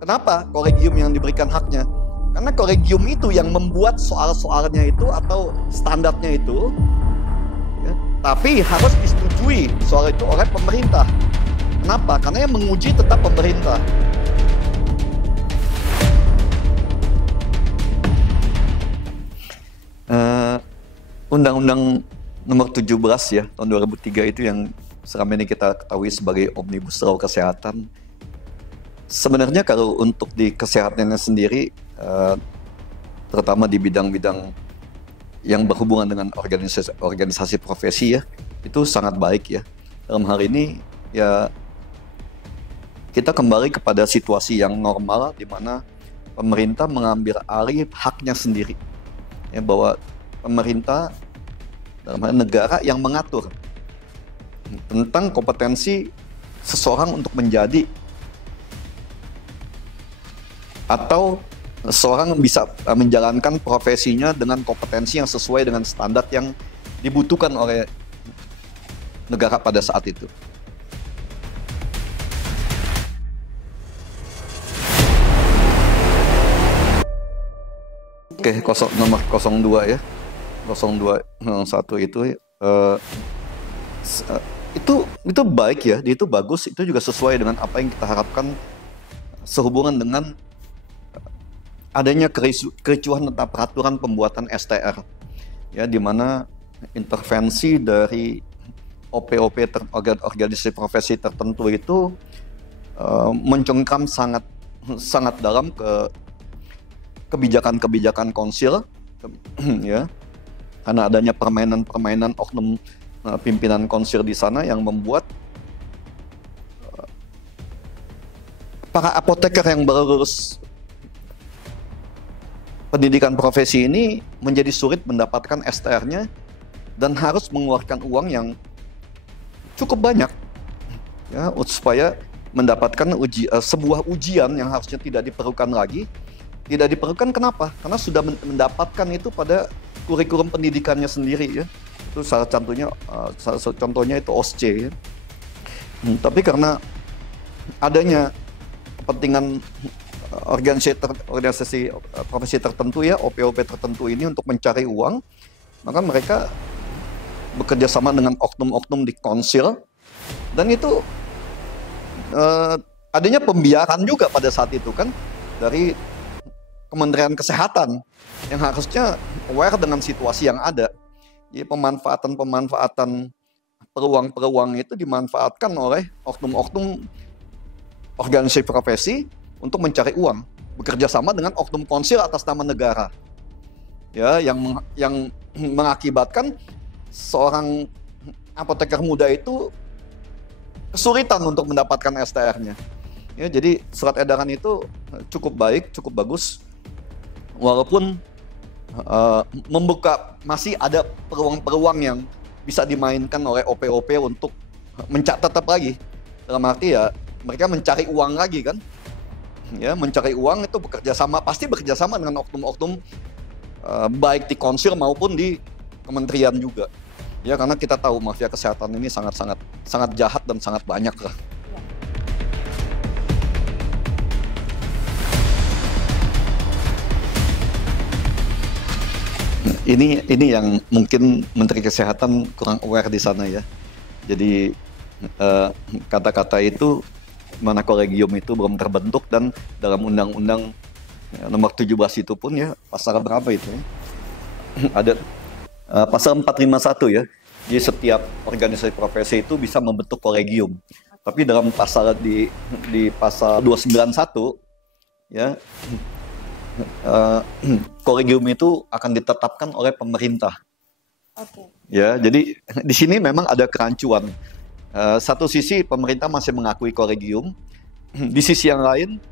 Kenapa kolegium yang diberikan haknya? Karena kolegium itu yang membuat soal-soalnya itu atau standarnya itu, ya, tapi harus disetujui soal itu oleh pemerintah. Kenapa? Karena yang menguji tetap pemerintah. Undang-Undang nomor 17 ya tahun 2003 itu yang selama ini kita ketahui sebagai Omnibus Law Kesehatan. Sebenarnya kalau untuk di kesehatannya sendiri, terutama di bidang-bidang yang berhubungan dengan organisasi profesi ya, itu sangat baik ya. Dalam hal ini ya kita kembali kepada situasi yang normal di mana pemerintah mengambil alih haknya sendiri. Ya, bahwa pemerintah dalam hal negara yang mengatur tentang kompetensi seseorang untuk menjadi atau seseorang bisa menjalankan profesinya dengan kompetensi yang sesuai dengan standar yang dibutuhkan oleh negara pada saat itu. Oke, nomor 02 ya. 0201 itu baik ya, itu bagus, itu juga sesuai dengan apa yang kita harapkan sehubungan dengan adanya kericuhan tentang peraturan pembuatan STR ya, di mana intervensi dari OP-OP organisasi profesi tertentu itu mencengkram sangat dalam ke kebijakan-kebijakan konsil ya, karena adanya permainan oknum pimpinan konsil di sana yang membuat para apoteker yang baru lulus pendidikan profesi ini menjadi sulit mendapatkan STR-nya dan harus mengeluarkan uang yang cukup banyak ya supaya mendapatkan sebuah ujian yang harusnya tidak diperlukan lagi. Tidak diperlukan, kenapa? Karena sudah mendapatkan itu pada kurikulum pendidikannya sendiri ya. Itu salah contohnya itu OSCE ya. Tapi karena adanya kepentingan organisasi profesi tertentu ya, OP-OP tertentu ini untuk mencari uang, maka mereka bekerja sama dengan oknum-oknum di konsil, dan itu adanya pembiaran juga pada saat itu kan dari Kementerian Kesehatan yang harusnya aware dengan situasi yang ada. Jadi pemanfaatan peluang-peluang itu dimanfaatkan oleh oknum-oknum organisasi profesi untuk mencari uang, bekerja sama dengan oknum konsil atas nama negara. Ya, yang mengakibatkan seorang apoteker muda itu kesulitan untuk mendapatkan STR-nya. Ya, jadi surat edaran itu cukup baik, cukup bagus. Walaupun membuka masih ada peluang-peluang yang bisa dimainkan oleh OP-OP untuk tetap lagi. Dalam arti ya mereka mencari uang lagi kan. Ya, mencari uang itu pasti bekerja sama dengan oknum-oknum baik di konsil maupun di kementerian juga. Ya, karena kita tahu mafia kesehatan ini sangat jahat dan sangat banyak lah. Ini yang mungkin Menteri Kesehatan kurang aware di sana ya. Jadi kata-kata itu mana kolegium itu belum terbentuk, dan dalam Undang-Undang nomor 17 itu pun ya pasal berapa itu ya? Ada pasal 451 ya. Jadi setiap organisasi profesi itu bisa membentuk kolegium. Tapi dalam pasal di pasal 291 ya, kolegium itu akan ditetapkan oleh pemerintah. Okay. Ya, jadi di sini memang ada kerancuan. Satu sisi pemerintah masih mengakui kolegium, di sisi yang lain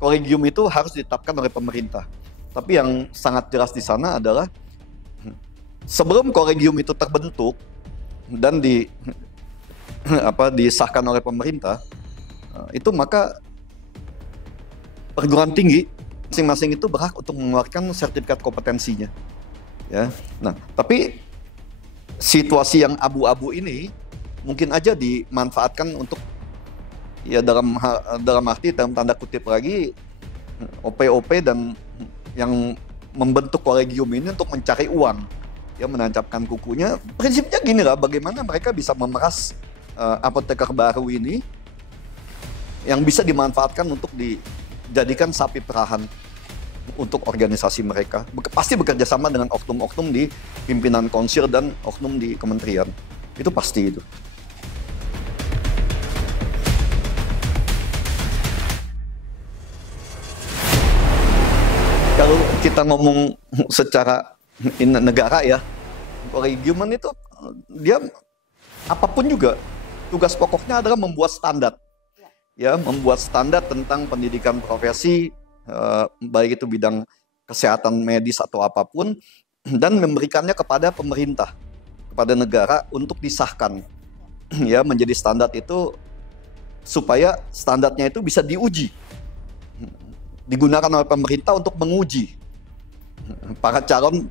kolegium itu harus ditetapkan oleh pemerintah. Tapi yang sangat jelas di sana adalah sebelum kolegium itu terbentuk dan disahkan oleh pemerintah, itu maka perguruan tinggi masing-masing itu berhak untuk mengeluarkan sertifikat kompetensinya. Ya. Nah, tapi situasi yang abu-abu ini mungkin aja dimanfaatkan untuk Ya dalam arti dalam tanda kutip lagi OP-OP dan yang membentuk kolegium ini untuk mencari uang, ya menancapkan kukunya. Prinsipnya gini lah, bagaimana mereka bisa memeras apoteker baru ini yang bisa dimanfaatkan untuk dijadikan sapi perahan untuk organisasi mereka. Pasti bekerja sama dengan oknum-oknum di pimpinan konsil dan oknum di kementerian. Itu pasti itu. Kalau kita ngomong secara negara ya, kolegium itu dia apapun juga tugas pokoknya adalah membuat standar, ya membuat standar tentang pendidikan profesi, baik itu bidang kesehatan medis atau apapun, dan memberikannya kepada pemerintah, kepada negara untuk disahkan, ya menjadi standar itu supaya standarnya itu bisa diuji, digunakan oleh pemerintah untuk menguji para calon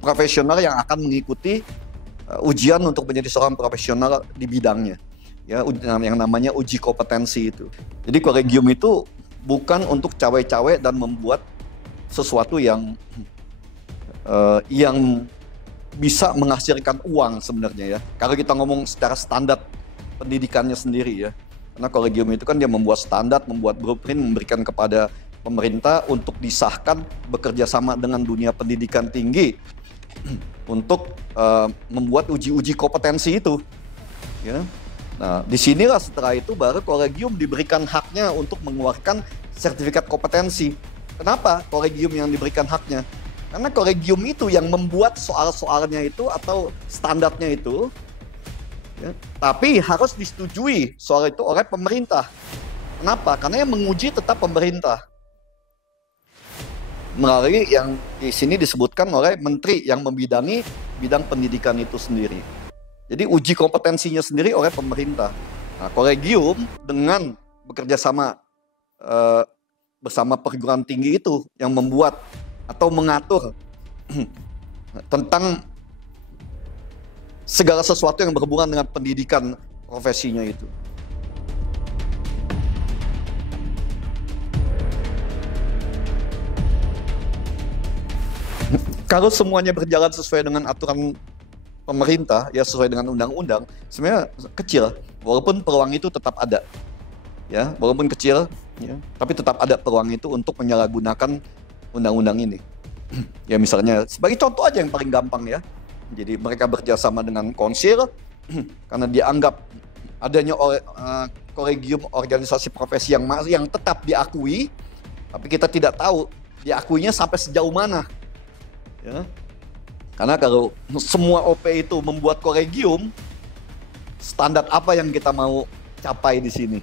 profesional yang akan mengikuti ujian untuk menjadi seorang profesional di bidangnya, ya yang namanya uji kompetensi itu. Jadi kolegium itu bukan untuk cawe-cawe dan membuat sesuatu yang bisa menghasilkan uang sebenarnya ya. Kalau kita ngomong secara standar pendidikannya sendiri ya. Karena kolegium itu kan dia membuat standar, membuat blueprint, memberikan kepada pemerintah untuk disahkan bekerja sama dengan dunia pendidikan tinggi untuk membuat uji-uji kompetensi itu. Ya. Nah, disinilah setelah itu baru kolegium diberikan haknya untuk mengeluarkan sertifikat kompetensi. Kenapa kolegium yang diberikan haknya? Karena kolegium itu yang membuat soal-soalnya itu atau standarnya itu. Ya, tapi harus disetujui soal itu oleh pemerintah. Kenapa? Karena yang menguji tetap pemerintah. Melalui yang di sini disebutkan oleh menteri yang membidangi bidang pendidikan itu sendiri. Jadi uji kompetensinya sendiri oleh pemerintah. Nah, kolegium dengan bekerja sama bersama perguruan tinggi itu yang membuat atau mengatur tentang segala sesuatu yang berhubungan dengan pendidikan profesinya itu. Kalau semuanya berjalan sesuai dengan aturan pemerintah, ya sesuai dengan undang-undang, sebenarnya kecil, walaupun peluang itu tetap ada. Ya, walaupun kecil, ya, tapi tetap ada peluang itu untuk menyalahgunakan undang-undang ini. Ya misalnya, sebagai contoh aja yang paling gampang ya. Jadi mereka bekerjasama dengan konsil karena dianggap adanya kolegium organisasi profesi yang tetap diakui, tapi kita tidak tahu diakuinya sampai sejauh mana. Ya. Karena kalau semua OP itu membuat kolegium, standar apa yang kita mau capai di sini?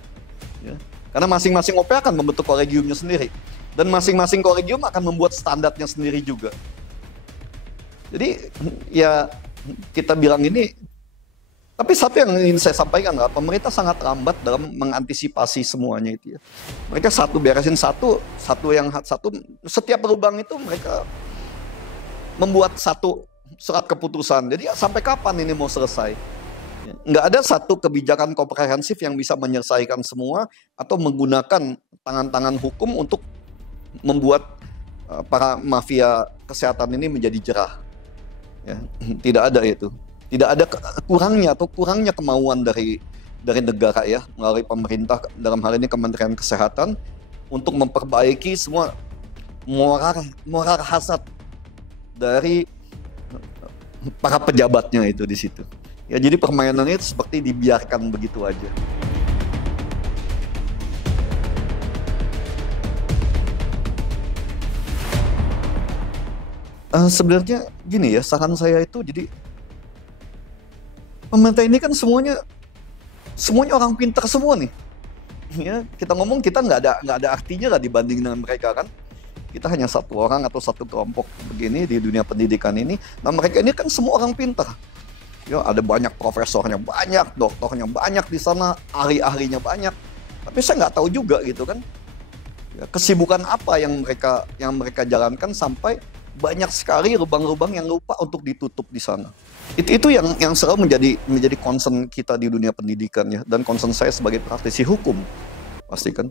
Ya. Karena masing-masing OP akan membentuk kolegiumnya sendiri, dan masing-masing kolegium akan membuat standarnya sendiri juga. Jadi ya kita bilang ini, tapi satu yang ingin saya sampaikan lah, pemerintah sangat lambat dalam mengantisipasi semuanya itu ya. Mereka beresin satu, setiap lubang itu mereka membuat satu surat keputusan. Jadi sampai kapan ini mau selesai? Nggak ada satu kebijakan komprehensif yang bisa menyelesaikan semua atau menggunakan tangan-tangan hukum untuk membuat para mafia kesehatan ini menjadi jerah. Ya, tidak ada itu. Tidak ada kurangnya kemauan dari negara ya, melalui pemerintah, dalam hal ini Kementerian Kesehatan, untuk memperbaiki semua moral hasad dari para pejabatnya itu di situ. Ya, jadi permainannya itu seperti dibiarkan begitu aja. Sebenarnya gini ya, saran saya itu, jadi pemerintah ini kan semuanya orang pintar semua nih. Ya, kita ngomong kita nggak ada artinya lah dibanding dengan mereka kan. Kita hanya satu orang atau satu kelompok begini di dunia pendidikan ini. Nah mereka ini kan semua orang pintar. Ya, ada banyak profesornya, banyak doktornya, banyak di sana, ahli-ahlinya banyak. Tapi saya nggak tahu juga gitu kan. Ya, kesibukan apa yang mereka jalankan sampai banyak sekali lubang-lubang yang lupa untuk ditutup di sana. Itu yang selalu menjadi concern kita di dunia pendidikan ya, dan concern saya sebagai praktisi hukum pasti kan.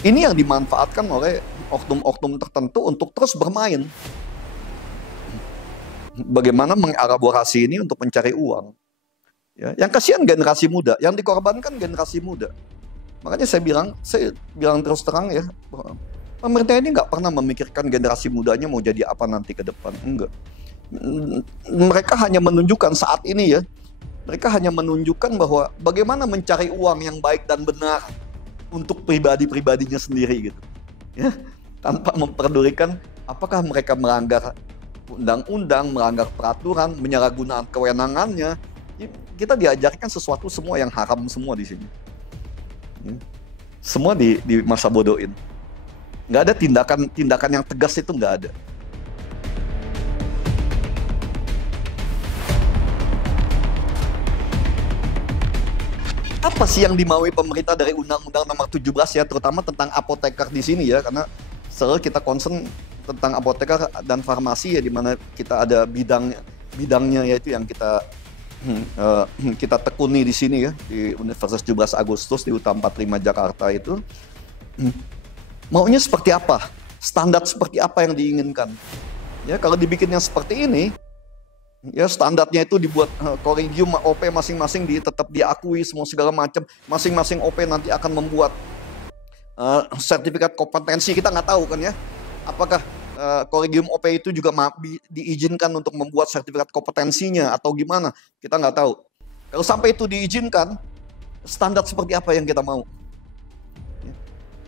Ini yang dimanfaatkan oleh oknum-oknum tertentu untuk terus bermain. Bagaimana mengelaborasi ini untuk mencari uang. Ya, yang kasihan generasi muda, yang dikorbankan generasi muda. Makanya saya bilang terus terang ya, bahwa pemerintah ini nggak pernah memikirkan generasi mudanya mau jadi apa nanti ke depan. Enggak. Mereka hanya menunjukkan saat ini ya, mereka hanya menunjukkan bahwa bagaimana mencari uang yang baik dan benar untuk pribadi-pribadinya sendiri gitu. Ya, tanpa memperdulikan apakah mereka melanggar undang-undang, melanggar peraturan, menyalahgunakan kewenangannya. Kita diajarkan sesuatu semua yang haram semua di sini. Semua di masa bodohin. Nggak ada tindakan yang tegas, itu nggak ada. Apa sih yang dimaui pemerintah dari Undang-Undang Nomor 17 ya, terutama tentang apoteker di sini ya, karena selalu kita concern tentang apoteker dan farmasi ya, di mana kita ada bidangnya yaitu yang kita tekuni di sini ya, di Universitas 17 Agustus di UTA 45 Jakarta itu. Maunya seperti apa? Standar seperti apa yang diinginkan? Ya, kalau dibikinnya seperti ini, ya standarnya itu dibuat kolegium OP masing-masing tetap diakui semua segala macam. Masing-masing OP nanti akan membuat sertifikat kompetensi. Kita nggak tahu kan ya, apakah kolegium OP itu juga diizinkan untuk membuat sertifikat kompetensinya atau gimana, kita nggak tahu. Kalau sampai itu diizinkan, standar seperti apa yang kita mau?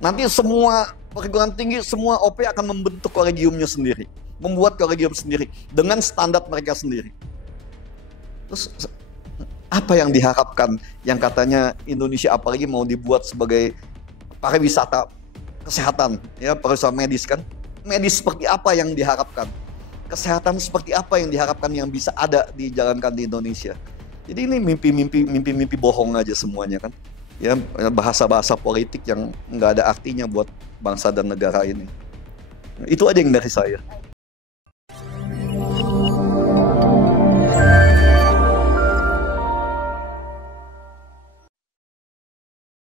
Nanti semua perguruan tinggi, semua OP akan membentuk kolegiumnya sendiri, membuat kolegium sendiri dengan standar mereka sendiri. Terus apa yang diharapkan, yang katanya Indonesia apalagi mau dibuat sebagai pariwisata kesehatan ya, pariwisata medis kan? Medis seperti apa yang diharapkan? Kesehatan seperti apa yang diharapkan yang bisa ada dijalankan di Indonesia? Jadi ini mimpi bohong aja semuanya kan? Ya, bahasa-bahasa politik yang nggak ada artinya buat bangsa dan negara ini. Itu aja yang dari saya.